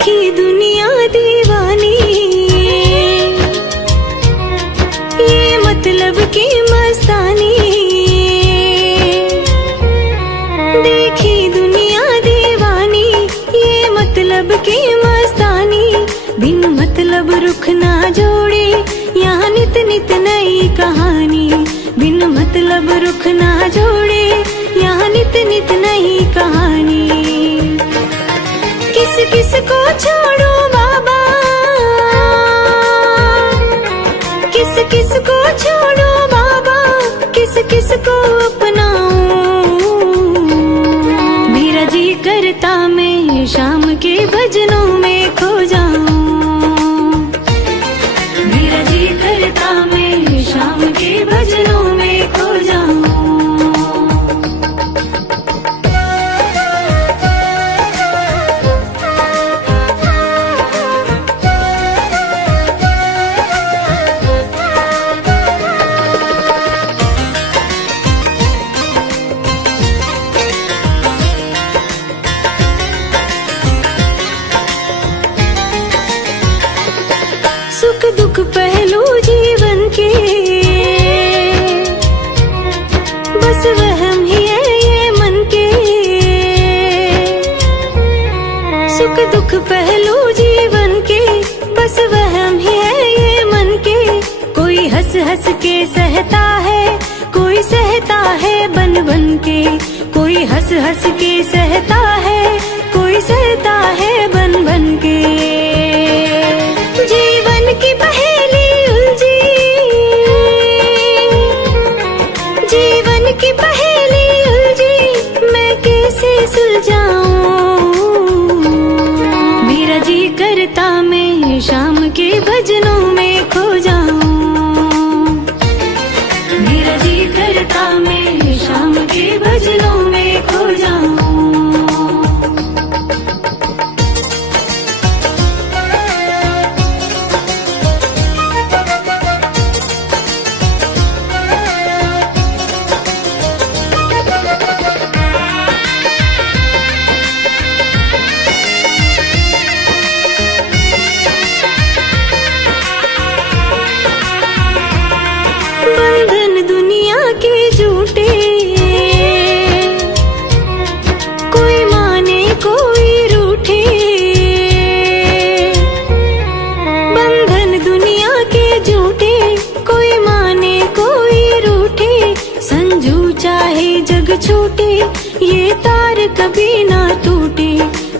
देखी दुनिया दीवानी, ये मतलब की मस्तानी। देखी दुनिया दीवानी, ये मतलब की मस्तानी। बिन मतलब रुख ना जोड़े, यहाँ नित नित नई कहानी। बिन मतलब रुख ना जोड़े, यहाँ नित नित नई कहानी। किस किस को छोड़ो बाबा, किस किस को छोड़ो बाबा, किस किस को अपनाऊं। मेरा जी करता मैं शाम के भजनों में खो जाऊं। मेरा जी करता मैं शाम के भजनों में खो जाऊं। सुख दुख पहलू जीवन के, बस वहम ही है ये मन के। सुख दुख पहलू जीवन के, बस वहम ही है ये मन के। कोई हंस हंस के सहता है, कोई सहता है बन बन के। कोई हंस हंस के सहता है, कोई सहता है बन बन के। जीवन की पहेली उलझी, जीवन की पहेली उलझी, मैं कैसे सुलझाऊं। मेरा जी करता मैं शाम के भजनों में खो जाऊं। मेरा जी करता मैं शाम के भजनों में खो जाऊं। बंधन दुनिया के झूठे, कोई माने कोई रूठे। बंधन दुनिया के झूठे, कोई माने कोई रूठे। संजू चाहे जग छूटे, ये तार कभी ना टूटे।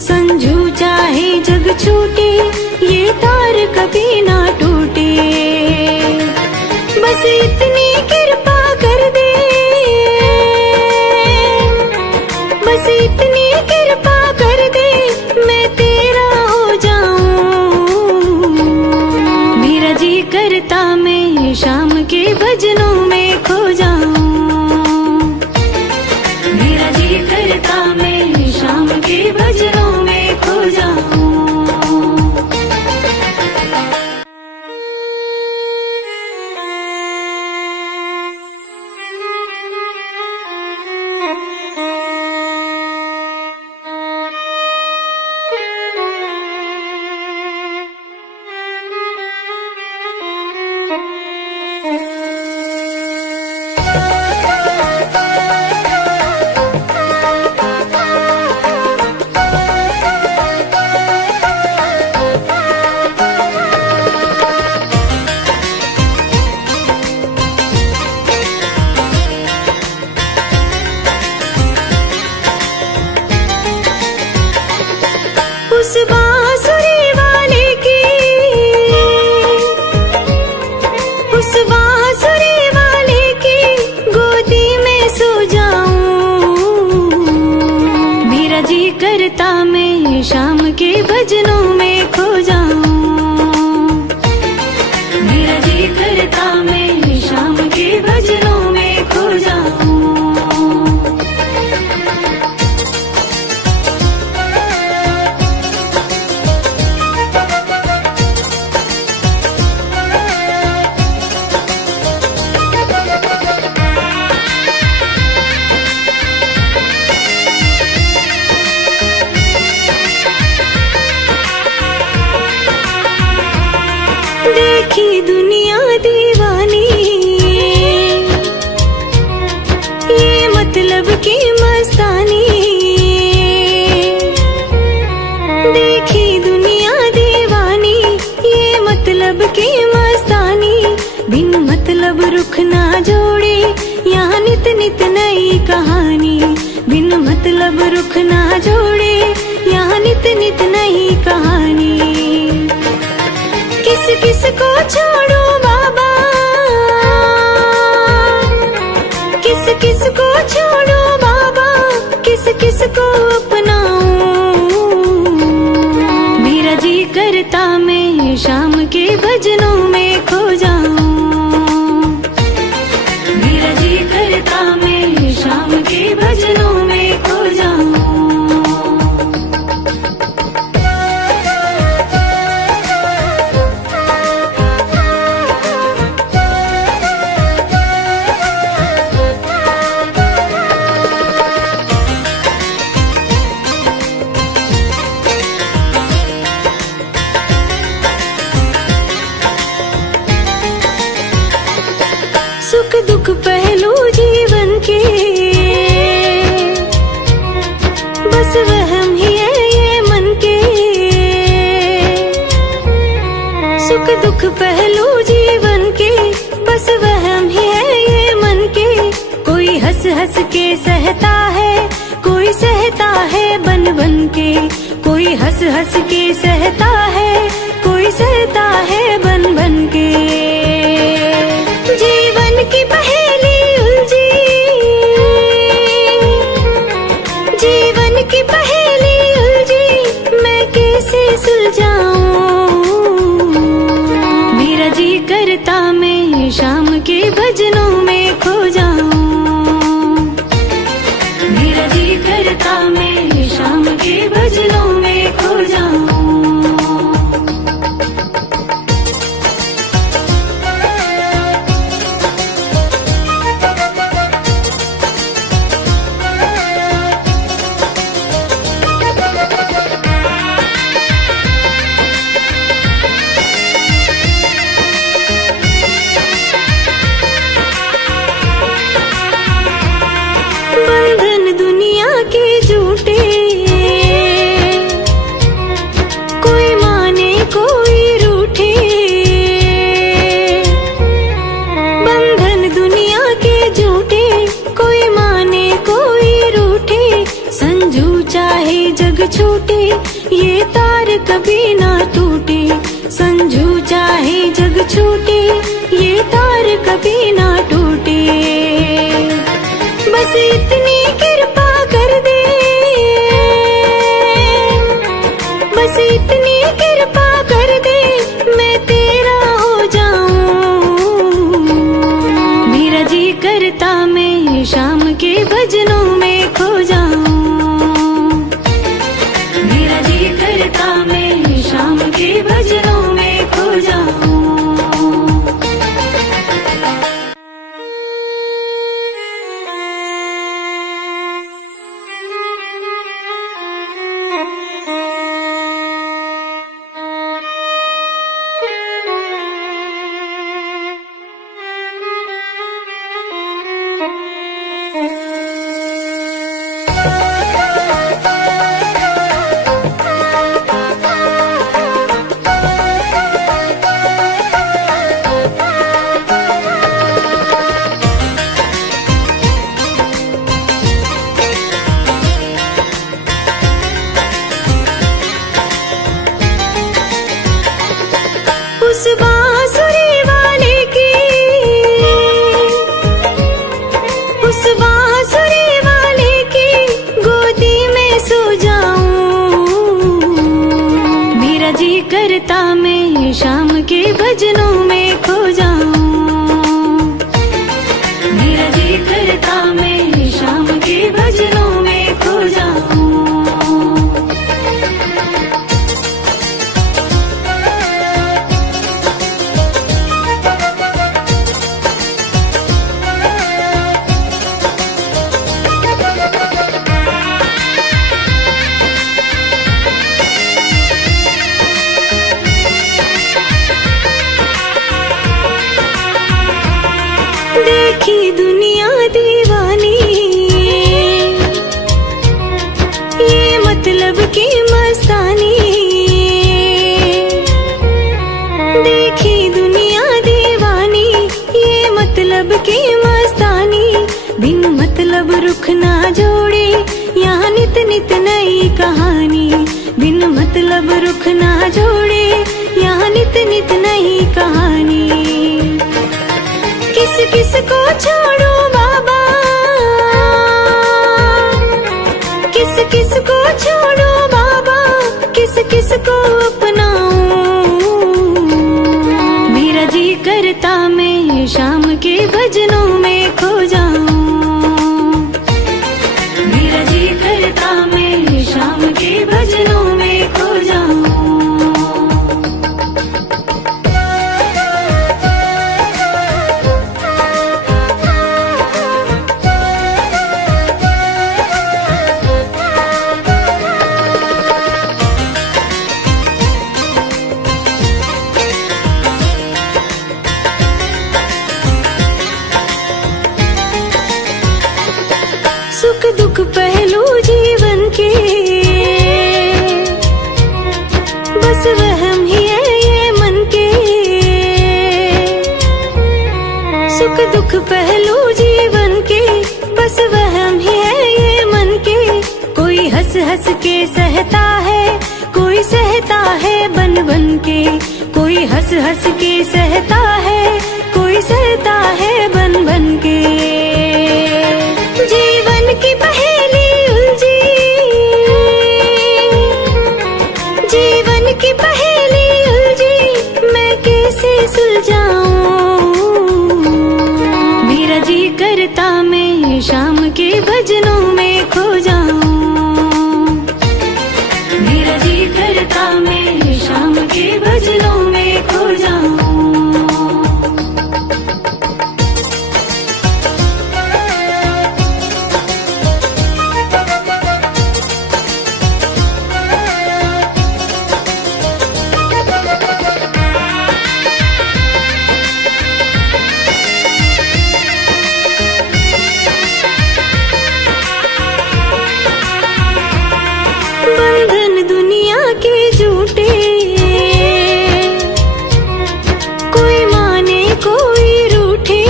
संजू चाहे जग छूटे, ये तार कभी ना टूटे। बस इतनी कृपा कर दे, बस इतनी कृपा कर दे, मैं तेरा हो जाऊं। मेरा जी करता मैं शाम के भजनों में खो जाऊं। मेरा जी करता मैं शाम के भजनों में खो जाऊं। देखी दुनिया दीवानी, ये मतलब की मस्तानी। बिन मतलब रुख ना जोड़े, यहाँ नित नित नई कहानी। बिन मतलब रुख ना जोड़े, यहाँ नित नित नई कहानी। किस किस को छोड़ो बाबा, किस किस को छोड़ो बाबा, किस किस को अपनाऊं। मेरा जी करता मैं शाम के भजनों में खो जाऊं। मेरा जी करता मैं शाम के भजनों में खो जाऊं। सुख दुख पहलू जीवन के, बस वहम ही है ये मन के। सुख दुख पहलू जीवन के, बस वहम ही है ये मन के। कोई हंस हंस के सहता है, कोई सहता है बन बन के। कोई हंस हंस के सहता है, कोई सहता है बन बन के। जीवन की पहेली उलझी, जीवन की पहेली उलझी, मैं कैसे सुलझाऊं। मेरा जी करता मैं शाम के भजनों में खो जाऊं। मेरा जी करता मैं शाम के भजनों में खो जाऊं। बंधन दुनिया के झूठे, कोई माने कोई रूठे। बंधन दुनिया के झूठे, कोई माने कोई रूठे। संजू चाहे जग छूटे, ये तार कभी ना टूटे। संजू चाहे जग छूटे, ये तार कभी ना टूटे। बस इतनी कृपा कर दे, बस इतनी कृपा कर दे, मैं तेरा हो जाऊं। मेरा जी करता मैं शाम के भजनों में खो जाऊं। मेरा जी करता मैं शाम के भजनों में खो जाऊं। उस बांसुरी वाले की, उस बांसुरी वाले की गोदी में सो जाऊं। मेरा जी करता मैं शाम के भजनों में खो जाऊं। मेरा जी करता मैं शाम के भजनों में खो जाऊं। ना जोड़े, यहाँ नित नित नई कहानी। बिन मतलब रुख ना जोड़े, यहाँ नित नित नई कहानी। किस किस को छोड़ो बाबा, किस किस को छोड़ो बाबा, किस किस को अपनाऊं। मेरा जी करता मैं शाम के भजनों में खो जाऊं। मेरा जी करता मैं शाम के भजनों में खो जाऊं। सुख दुख पहलू जीवन के, बस वहम ही है ये मन के। सुख दुख पहलू जीवन के, बस वहम ही है ये मन के। कोई हंस हंस के सहता है, कोई सहता है बन बन के। कोई हंस हंस के सहता है, कोई सहता है बन बन के। जीवन की पहेली उलझी, जीवन की पहेली उलझी, मैं कैसे सुलझाऊं। मेरा जी करता मैं शाम के भजनों में खो जाऊं। मेरा जी करता मैं शाम के भजनों में खो जाऊं। बंधन दुनिया के झूठे, कोई माने कोई रूठे।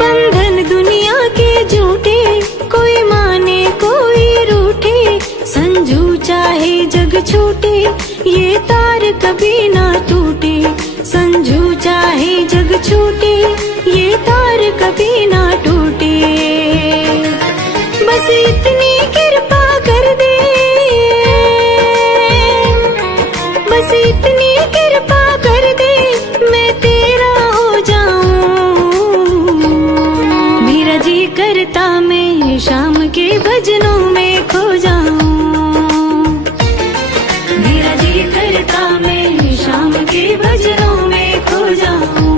बंधन दुनिया के झूठे, कोई माने कोई रूठे। संजू चाहे जग छूटे, ये तार कभी ना टूटे। संजू चाहे जग छूटे, ये तार कभी ना टूटे। बस इतनी कृपा कर दे, बस इतनी कृपा कर दे, मैं तेरा हो जाऊं। मेरा जी करता मैं शाम के भजनों में खो जाऊं। मेरा जी करता मैं शाम के भजनों में खो जाऊं।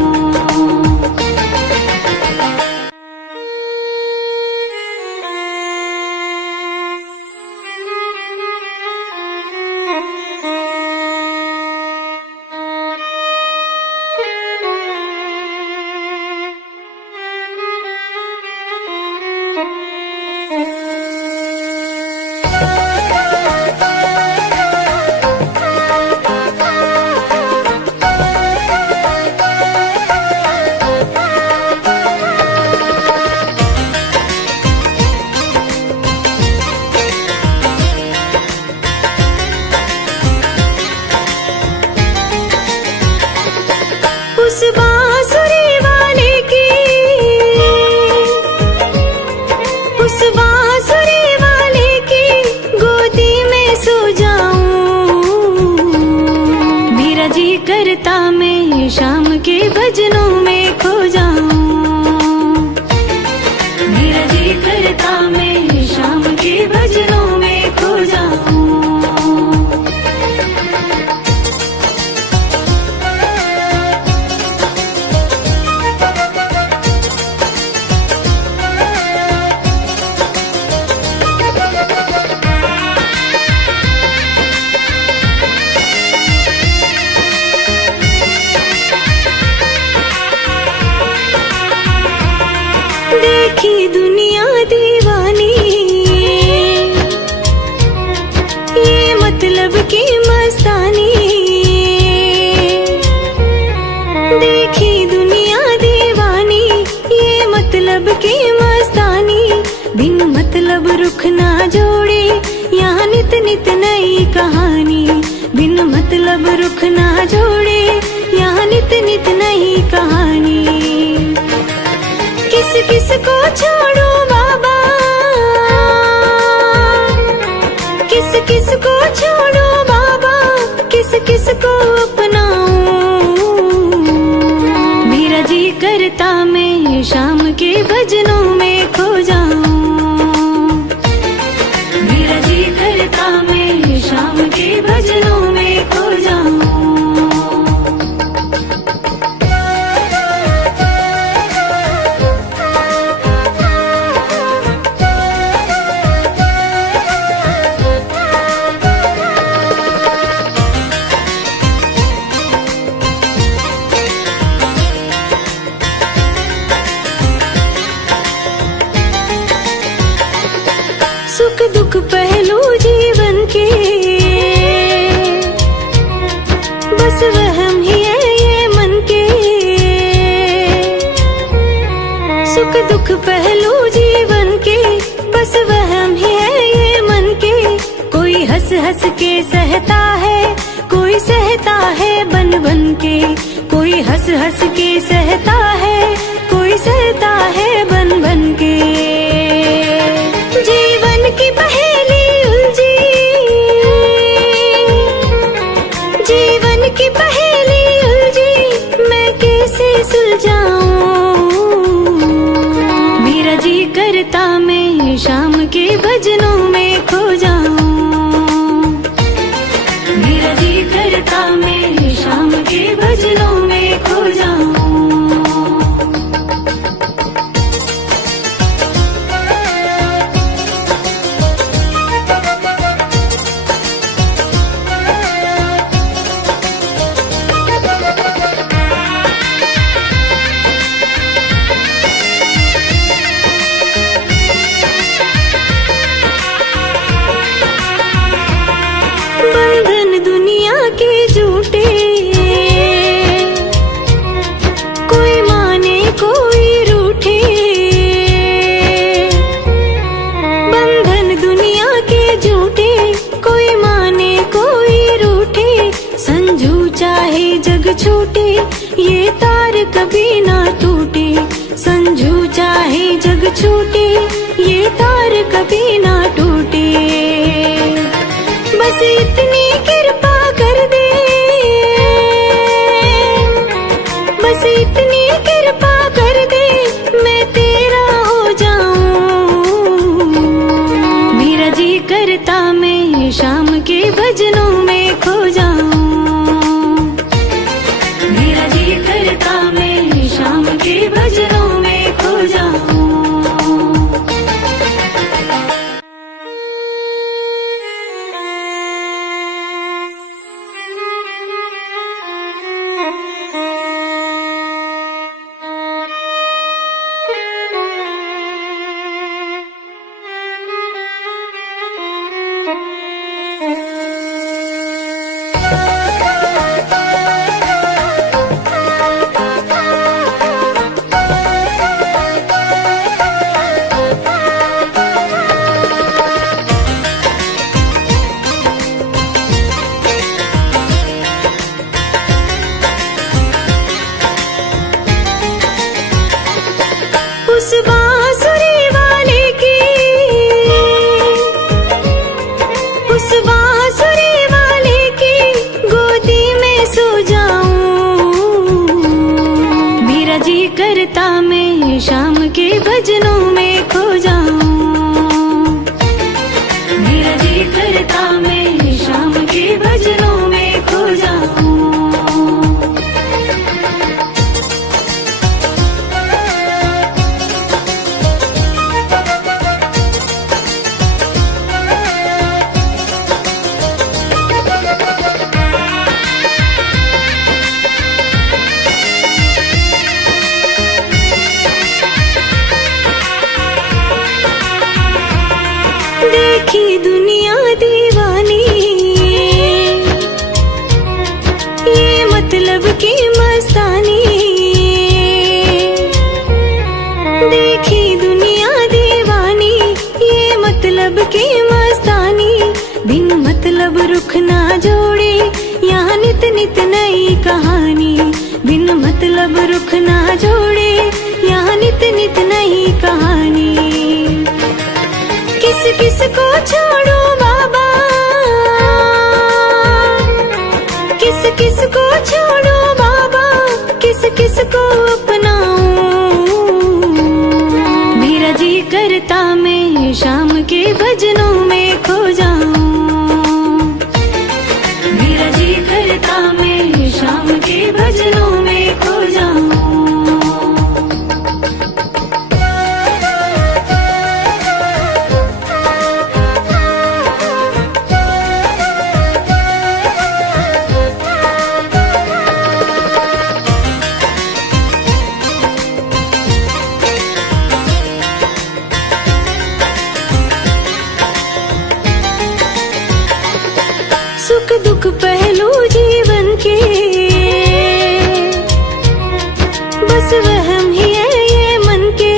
उस बांसुरी वाले की, उस बांसुरी वाले की गोदी में सो जाऊं। मेरा जी करता मैं शाम के भजनों में खो जाऊं। मेरा जी करता मैं शाम के भजनों में खो जाऊं। देखी दुनिया दीवानी, ये मतलब की मस्तानी। देखी दुनिया दीवानी, ये मतलब ना जोड़े, यहाँ नित नित नई कहानी। बिन मतलब रुख ना जोड़े, यहाँ नित नित नई कहानी। किस किस को छोड़ो बाबा, किस किस को छोड़ो बाबा, किस किस को अपनाऊं। मेरा जी करता मैं शाम के भजनों में खो जाऊं। मेरा जी करता मैं शाम के भजनों में खो जाऊं। सुख दुख पहलू जीवन के, बस वहम ही है ये मन के। सुख दुख पहलू जीवन के, बस वहम ही है ये मन के। कोई हंस हंस के सहता है, कोई सहता है बन बन के। कोई हंस हंस के सहता है, कोई सहता है बन बन के। जीवन की पहेली उलझी, जीवन की पहेली उलझी, मैं कैसे सुलझाऊं। मेरा जी करता मैं शाम के भजनों में खो जाऊं। मेरा जी करता मैं शाम के भजनों में खो जाऊं। बंधन दुनिया के झूठे, कोई माने कोई रूठे। बंधन दुनिया के झूठे, कोई माने कोई रूठे। संजू चाहे जग छूटे, ये तार कभी ना टूटे। संजू चाहे जग छूटे, ये तार कभी ना टूटे। बस इतनी कृपा कर दे, बस इतनी कृपा कर दे, मैं तेरा हो जाऊं। मेरा जी करता मैं शाम के भजनों में खो जाऊं। मेरा जी करता मैं शाम के भजनों में खो जाऊं। मतलब रुख ना जोड़े, यहाँ नित नित नई कहानी। बिन मतलब रुख ना जोड़े, यहाँ नित नित नई कहानी। किस किस को छोड़ो बाबा, किस किस को छोड़ो बाबा, किस किस को अपनाऊं। मेरा जी करता मैं शाम के भजनों में खो जाऊं। मेरा जी करता मैं शाम के भजनों में खो जाऊं। सुख दुख पहलू जीवन के, बस वहम ही है ये मन के।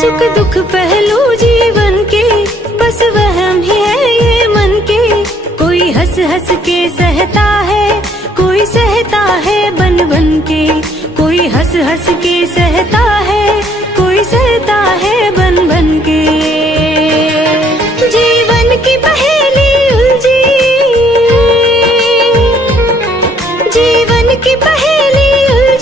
सुख दुख पहलू जीवन के, बस वहम ही है ये मन के। कोई हंस हंस के सहता है, कोई सहता है बन बन के। कोई हंस हंस के सहता है, कोई सहता है बन बन के।